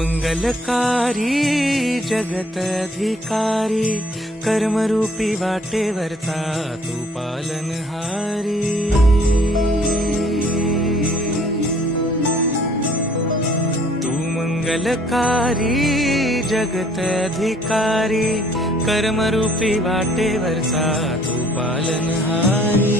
मंगलकारी जगत अधिकारी, कर्मरूपी वाटेवरचा तू पालनहारी। तू मंगलकारी जगत अधिकारी, कर्मरूपी वाटेवरचा तू पालनहारी।